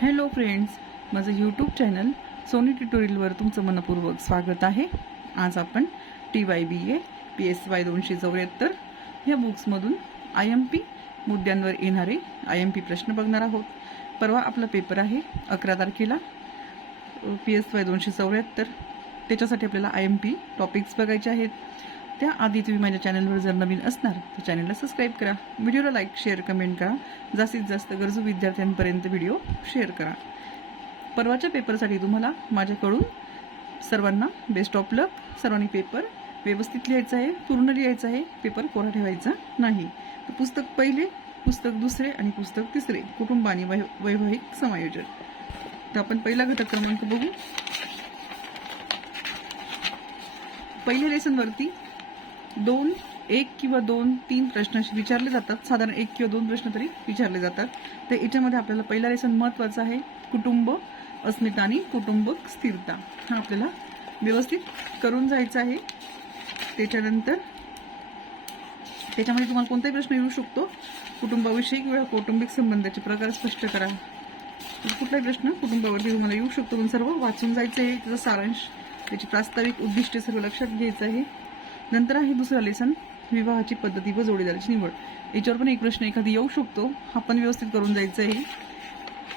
Hello friends माझं YouTube channel Soni ट्युटोरियलवर तुमचं मनपूर्वक स्वागत आहे. आज आपण T Y B A P S Y दोनशे चौऱ्याहत्तर ह्या बुक्समधून आय एम पी मुद्द्यांवर येणारे आय एम पी प्रश्न बघणार आहोत. परवा आपला पेपर आहे अकरा तारखेला पी एस वाय दोनशे चौऱ्याहत्तर. त्याच्यासाठी आपल्याला आय एम पी टॉपिक्स बघायचे आहेत. त्याआधी तुम्ही माझ्या चॅनलवर जर नवीन असणार तर चॅनलला सबस्क्राईब करा. व्हिडिओला लाईक शेअर कमेंट करा. जास्तीत जास्त गरजू विद्यार्थ्यांपर्यंत व्हिडिओ शेअर करा. परवाच्या पेपरसाठी तुम्हाला माझ्याकडून सर्वांना बेस्ट ऑफ लक सर्वांनी पेपर व्यवस्थित लिहायचं आहे पूर्ण लिहायचं आहे. पेपर कोरा ठेवायचा नाही. तर पुस्तक पहिले पुस्तक दुसरे आणि पुस्तक तिसरे. कुटुंब आणि वै वैवाहिक समायोजन. तर आपण पहिला घटक क्रमांक बघू. पहिल्या लेसनवरती दोन एक किंवा दोन तीन प्रश्न विचारले जातात. साधारण एक किंवा दोन प्रश्न तरी विचारले जातात. तर याच्यामध्ये आपल्याला पहिला लेसन महत्त्वाचा आहे. कुटुंब अस्मिता आणि कुटुंबक स्थिरता. हा आपल्याला व्यवस्थित करून जायचा आहे. त्याच्यानंतर त्याच्यामध्ये तुम्हाला कोणताही प्रश्न येऊ शकतो. कुटुंबाविषयी किंवा कौटुंबिक संबंधाचे प्रकार स्पष्ट करा. कुठलाही प्रश्न कुटुंबावरती तुम्हाला येऊ शकतो. पण सर्व वाचून जायचं आहे. त्याचा सारांश त्याची प्रास्ताविक उद्दिष्टे सर्व लक्षात घ्यायचं आहे. नंतर आहे दुसरं लेसन विवाहाची पद्धती व जोडीदाराची निवड. याच्यावर पण एक प्रश्न एखादी येऊ शकतो. हा पण व्यवस्थित करून जायचं आहे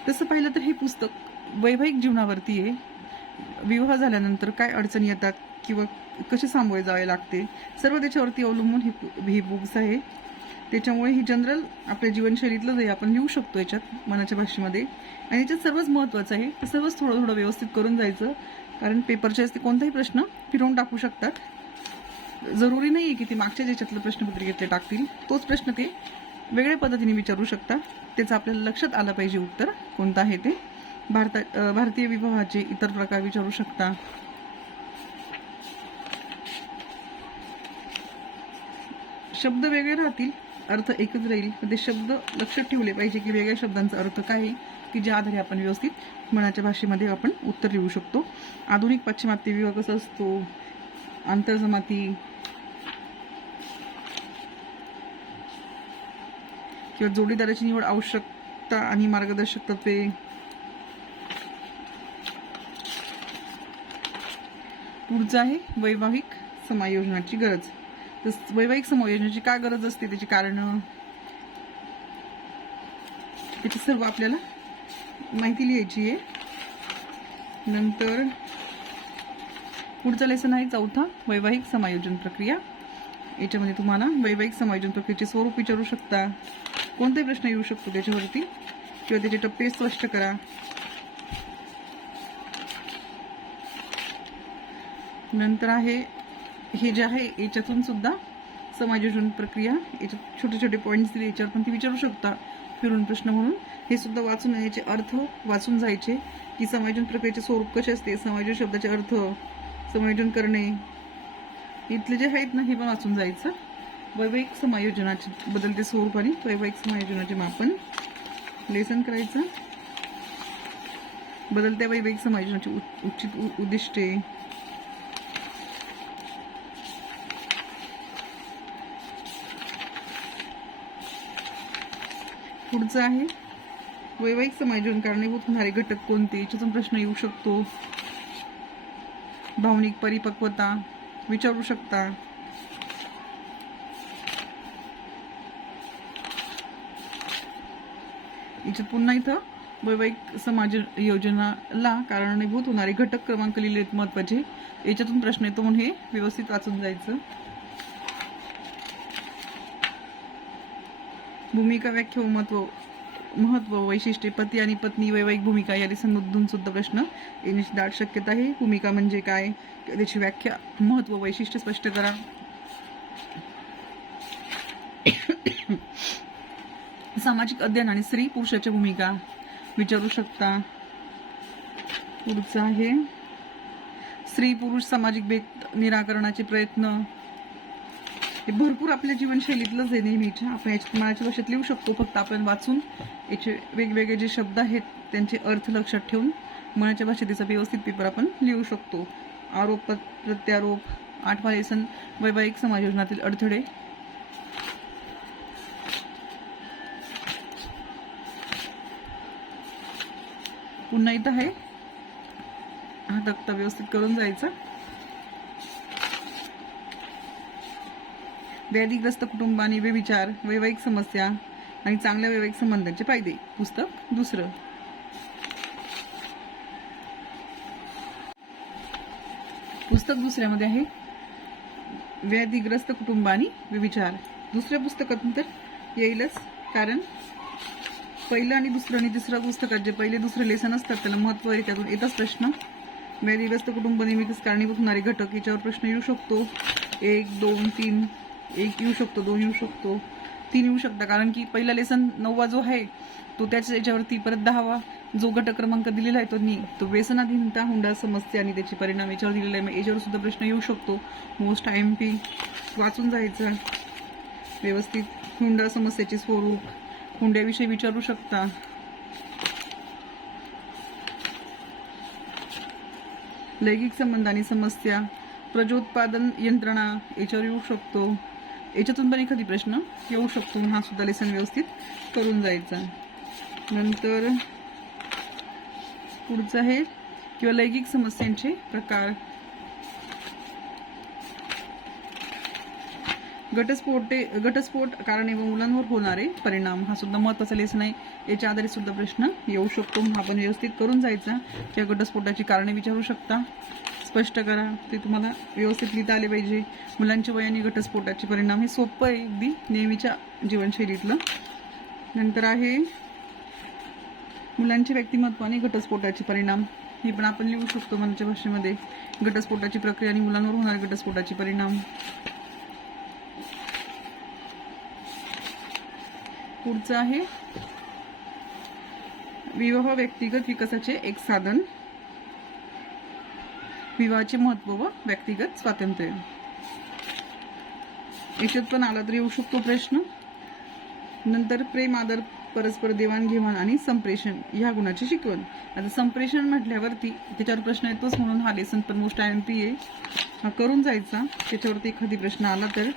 तसं पाहिलं तर हे पुस्तक वैवाहिक जीवनावरती आहे. विवाह झाल्यानंतर काय अडचणी येतात किंवा कसे सामोरे जावे लागते सर्व त्याच्यावरती अवलंबून हे हे बुक्स आहे. त्याच्यामुळे ही जनरल आपल्या जीवनशैलीतलं जे आपण लिहू शकतो याच्यात मनाच्या भाषेमध्ये. आणि याच्यात सर्वच महत्त्वाचं आहे. ते सर्वच थोडं थोडं व्यवस्थित करून जायचं. कारण पेपरच्या असते कोणताही प्रश्न फिरवून टाकू शकतात. जरुरी नाही आहे की ते मागच्या ज्याच्यातलं प्रश्नपत्रिकेतले टाकतील. तोच प्रश्न ते वेगळ्या पद्धतीने विचारू शकता त्याचं आपल्याला लक्षात आलं पाहिजे उत्तर कोणतं आहे ते. भारता भारतीय विवाहाचे इतर प्रकार विचारू शकता. शब्द वेगळे राहतील अर्थ एकच राहील. पण ते शब्द लक्षात ठेवले पाहिजे की वेगळ्या शब्दांचा अर्थ काय आहे की ज्या आधारे आपण व्यवस्थित मनाच्या भाषेमध्ये आपण उत्तर लिहू शकतो. आधुनिक पाश्चिमात्य विवाह कसा असतो? आंतरजमाती किंवा जोडीदाराची निवड आवश्यकता आणि मार्गदर्शक तत्वे. पुढचं आहे वैवाहिक समायोजनाची गरज. तर वैवाहिक समायोजनाची का गरज असते? त्याची कारण. त्याची सर्व आपल्याला माहिती लिहायची आहे. नंतर पुढचा लेसन आहे चौथा वैवाहिक समायोजन प्रक्रिया. याच्यामध्ये तुम्हाला वैवाहिक समायोजन प्रक्रियेचे स्वरूप विचारू शकता. कोणताही प्रश्न येऊ शकतो त्याच्यावरती. किंवा त्याचे टप्पे स्पष्ट करा. नंतर आहे हे जे आहे याच्यातून सुद्धा समायोजन प्रक्रिया याच्यात छोटे छोटे पॉईंट्स दिले याच्यावर पण ती विचारू शकता फिरून प्रश्न म्हणून. हे सुद्धा वाचून याचे अर्थ वाचून जायचे की समायोजन प्रक्रियेचे स्वरूप कसे असते समायोजन शब्दाचे अर्थ समायोजन करणे इथले जे आहेत ना हे पण वाचून जायचं. वैवाहिक समायोजनाचे बदलते स्वरूप आणि वैवाहिक समायोजनाचे मापन लेसन करायचं. बदलत्या वैवाहिक समायोजनाची उ- उचित उ- उद्दिष्टे. पुढचं आहे वैवाहिक समायोजन कारणीभूत होणारे घटक कोणते? याच्यातून प्रश्न येऊ शकतो. भावनिक परिपक्वता विचारू शकता. याच्यात पुन्हा इथं वैवाहिक समाज योजनाला कारणीभूत होणारे घटक क्रमांक लिहिले आहेत महत्त्वाचे. याच्यातून प्रश्न येतो म्हणून हे व्यवस्थित वाचून जायचं. भूमिका व्याख्या व महत्त्व महत्त्व वैशिष्ट्ये पती आणि पत्नी वैवाहिक भूमिका या संबंधून सुद्धा प्रश्न येण्याची दाट शक्यता आहे. भूमिका म्हणजे काय? त्याची व्याख्या महत्त्व वैशिष्ट्य स्पष्ट करा. सामाजिक अध्ययन आणि स्त्री पुरुषाच्या भूमिका विचारू शकता. पुढचं आहे. स्त्री पुरुष सामाजिक भेद निराकरणाचे प्रयत्न. हे भरपूर आपल्या जीवनशैलीतलंच आहे नेहमीच्या आपण याच्या मनाच्या भाषेत लिहू शकतो. फक्त आपण वाचून याचे वेगवेगळे जे शब्द आहेत त्यांचे अर्थ लक्षात ठेवून मनाच्या भाषेत त्याचा व्यवस्थित पेपर आपण लिहू शकतो. आरोप प्रत्यारोप आठवा लेसन वैवाहिक समाज योजनातील अडथळे पुन्हा इथं आहे. हा तक्ता व्यवस्थित करून जायचा. व्याधीग्रस्त कुटुंबाने व्यविचार वैवाहिक समस्या आणि चांगल्या वैवाहिक संबंधांचे फायदे. पुस्तक दुसरं. पुस्तक दुसऱ्यामध्ये आहे. व्याधीग्रस्त कुटुंबानी व्यविचार दुसऱ्या पुस्तकातून तर येईलच कारण पहिलं आणि दुसरं आणि तिसरं पुस्तकात जे पहिले दुसरे लेसन असतात त्याला महत्त्व आहे त्यातून येतच प्रश्न. व्यस्त कुटुंब नेहमीच कारणीभूत होणारे घटक याच्यावर प्रश्न येऊ शकतो. एक दोन तीन एक येऊ शकतो दोन येऊ शकतो तीन येऊ शकता. कारण की पहिला लेसन नववा जो आहे तो त्याच्या याच्यावरती परत दहावा जो घटक क्रमांक दिलेला आहे तो नी तो व्यसनाधीनता हुंडा समस्या आणि त्याचे परिणाम याच्यावर दिलेला आहे. मग याच्यावर सुद्धा प्रश्न येऊ शकतो. मोस्ट आय एम पी वाचून जायचा. व्यवस्थित हुंडा समस्याचे स्वरूप हुंड्याविषयी विचारू शकता. लैंगिक संबंध आणि समस्या प्रजोत्पादन यंत्रणा याच्यावर येऊ शकतो. याच्यातून पण एखादी प्रश्न येऊ शकतो हा सुद्धा लेसन व्यवस्थित करून जायचा. नंतर पुढचं आहे किंवा लैंगिक समस्यांचे प्रकार. घटस्फोटे घटस्फोट कारण व मुलांवर होणारे परिणाम हा सुद्धा महत्त्वाचा लेसन आहे याच्या आधारे सुद्धा प्रश्न येऊ शकतो. हा आपण व्यवस्थित करून जायचा. किंवा घटस्फोटाची कारणे विचारू शकता. स्पष्ट करा. ते तुम्हाला व्यवस्थित लिहिता आले पाहिजे. मुलांच्या वयाने घटस्फोटाचे परिणाम हे सोपं आहे. अगदी नेहमीच्या जीवनशैलीतलं. नंतर आहे मुलांचे व्यक्तिमत्व आणि घटस्फोटाचे परिणाम. हे पण आपण लिहू शकतो मनाच्या भाषेमध्ये. घटस्फोटाची प्रक्रिया आणि मुलांवर होणारे घटस्फोटाचे परिणाम. पुढचं आहे. विवाह व्यक्तिगत विकासाचे एक साधन. विवाहाचे महत्त्व व व्यक्तिगत स्वातंत्र्य. याच्यात पण आला तरी येऊ शकतो प्रश्न. नंतर प्रेम आदर परस्पर देवाणघेवाण आणि संप्रेषण ह्या गुणाची शिकवण. आता संप्रेषण म्हटल्यावरती त्याच्यावर प्रश्न येतोच म्हणून हा लेसन पण मोस्ट आय एम पी आहे हा करून जायचा. त्याच्यावरती एखादी प्रश्न आला तर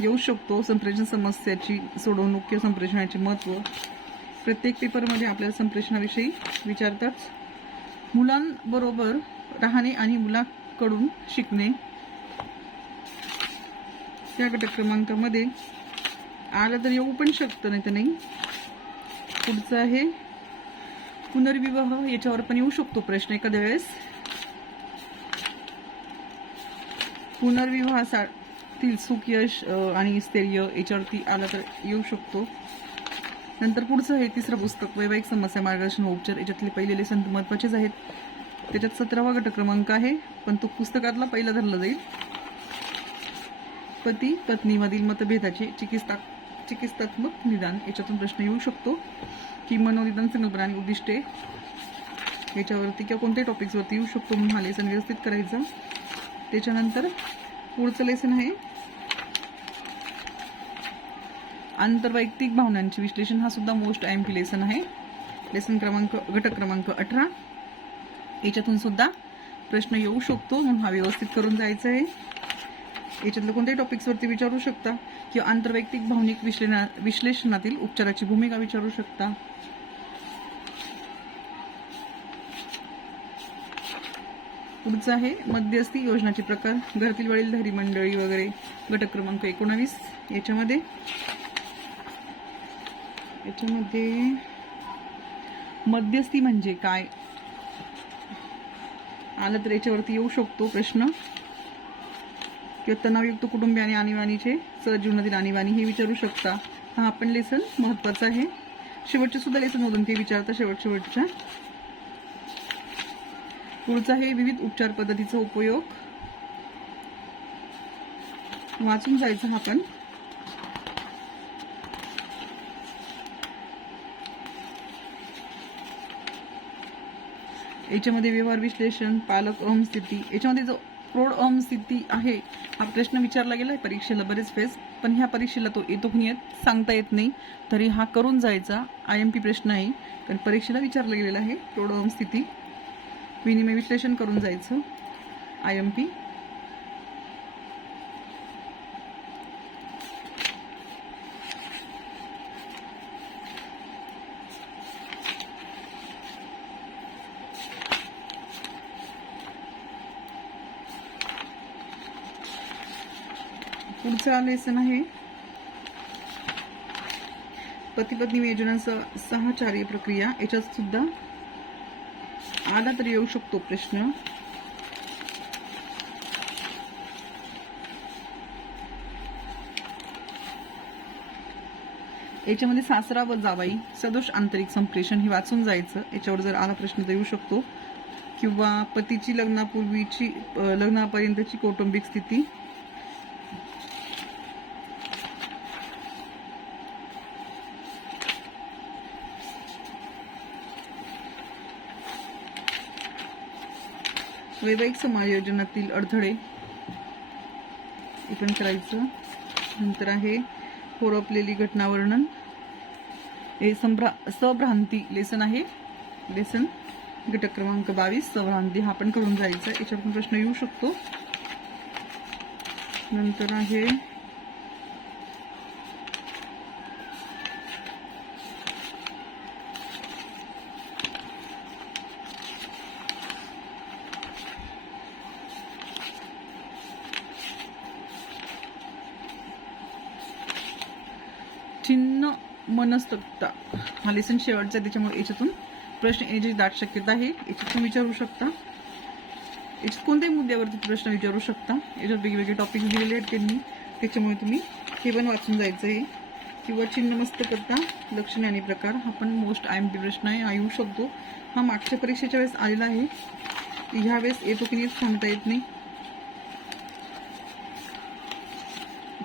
येऊ शकतो. संप्रेषण समस्याची सोडवणूक किंवा संप्रेषणाचे महत्त्व प्रत्येक पेपरमध्ये आपल्याला संप्रेषणाविषयी विचारतात. मुलांबरोबर राहणे आणि मुलाकडून शिकणे. या घटक क्रमांकामध्ये आलं तर येऊ पण शकतं नाही तर नाही. पुढचं आहे पुनर्विवाह याच्यावर पण येऊ शकतो प्रश्न एखाद्या वेळेस. असतील सुख यश आणि स्थैर्य याच्यावरती आला तर येऊ शकतो. नंतर पुढचं आहे तिसरं पुस्तक वैवाहिक समस्या मार्गदर्शन उपचार. याच्यातले पहिले लेसन महत्वाचेच आहेत. त्याच्यात सतरावा गट क्रमांक आहे पण तो पुस्तकातला पहिला धरला जाईल. पती पत्नीमधील मतभेदाचे चिकित्सा चिकित्सात्मक निदान. याच्यातून प्रश्न येऊ शकतो की मनोनिदान संकल्पना आणि उद्दिष्टे याच्यावरती किंवा कोणत्या टॉपिक्सवरती येऊ शकतो. म्हणून हा लेसन व्यवस्थित करायचा. त्याच्यानंतर पुढचं लेसन आहे आंतरवैयक्तिक भावनांचे विश्लेषण हा सुद्धा most I M P lesson आहे. लेसन क्रमांक घटक क्रमांक अठरा. याच्यातून सुद्धा प्रश्न येऊ शकतो म्हणून हा व्यवस्थित करून जायचं आहे. याच्यातलं कोणत्याही टॉपिक्सवरती विचारू शकता किंवा आंतरवैयक्तिक भावनिक विश्लेषणा विश्लेषणातील उपचाराची भूमिका विचारू शकता. पुढचं आहे मध्यस्थी योजनाचे प्रकार घरातील वडीलधारी मंडळी वगैरे घटक क्रमांक एकोणावीस. याच्यामध्ये याच्यामध्ये मध्यस्थी म्हणजे काय? आलं तर याच्यावरती येऊ शकतो प्रश्न. किंवा तणावयुक्त कुटुंबी आणि आणीबाणीचे सहजीवनातील आणीबाणी हे विचारू शकता. हा आपण लेसन महत्त्वाचा आहे. शेवटचे सुद्धा लेसन मधून ते विचारता शेवट शेवटच्या. पुढचा आहे विविध उपचार पद्धतीचा उपयोग. वाचून जायचं हा आपण. याच्यामध्ये व्यवहार विश्लेषण पालक अहम स्थिती याच्यामध्ये जो प्रौढ अहम स्थिती आहे हा प्रश्न विचारला गेला आहे परीक्षेला बरेच फेस पण ह्या परीक्षेला तो येतो की नाही येत सांगता येत नाही. तरी हा करून जायचा आय एम पी प्रश्न आहे. कारण परीक्षेला विचारला गेलेला आहे प्रौढ अहम स्थिती. विनिमय विश्लेषण करून जायचं आय एम पी पुढचा लेसन आहे पती पत्नी वियोजनासह सहचार्य प्रक्रिया याच्यात सुद्धा आला तरी येऊ शकतो प्रश्न. याच्यामध्ये सासरा व जावाई सदोष आंतरिक संप्रेषण हे वाचून जायचं. याच्यावर जर आला प्रश्न तर येऊ शकतो. किंवा पतीची लग्नापूर्वीची लग्नापर्यंतची कौटुंबिक स्थिती वैवाहिक समायोजनातील अडथळे. हे पण करायचं. नंतर आहे होरपलेली घटना वर्णन. हे संभ्रा सभ्रांती लेसन आहे. लेसन घटक क्रमांक बावीस सभ्रांती. हा पण करून जायचा. याच्यावर प्रश्न येऊ शकतो. नंतर आहे चिन्ह मनस्तकता हा लेसन शेवटचा आहे, त्याच्यामुळे याच्यातून प्रश्न येण्याची दाट शक्यता आहे याच्यातून विचारू शकता. याच्यात कोणत्याही मुद्द्यावरती प्रश्न विचारू शकता. याच्यात वेगवेगळे टॉपिक दिलेले आहेत त्यांनी. त्याच्यामुळे तुम्ही हे पण वाचून जायचं आहे किंवा चिन्ह मस्तकर्ता लक्षणे आणि प्रकार हा पण मोस्ट आय एम पी प्रश्न आहे हा येऊ शकतो. हा मागच्या परीक्षेच्या वेळेस आलेला आहे. ह्या वेळेस येतो की नाही सांगता येत नाही.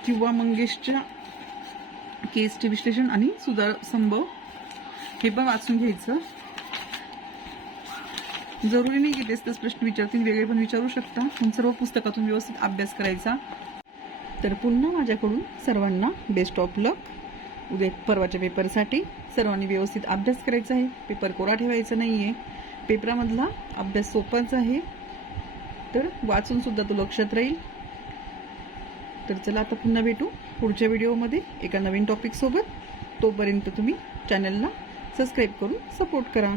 किंवा मंगेशच्या केसचे विश्लेषण आणि सुधार संभव हे पण वाचून घ्यायचं. जरुरी नाही की तेच तेच प्रश्न विचारतील वेगळे पण विचारू शकता. पण सर्व पुस्तकातून व्यवस्थित अभ्यास करायचा. तर पुन्हा माझ्याकडून सर्वांना बेस्ट ऑफ लक उद्या परवाच्या पेपरसाठी सर्वांनी व्यवस्थित अभ्यास करायचा आहे. पेपर कोरा ठेवायचा नाही आहे पेपरामधला अभ्यास सोपाच आहे. तर वाचून सुद्धा तो लक्षात राहील. तर चला आता पुन्हा भेटू. पुढच्या व्हिडिओमध्ये एका नवीन टॉपिकसोबत तोपर्यंत तुम्ही चॅनलला सबस्क्राईब करून सपोर्ट करा.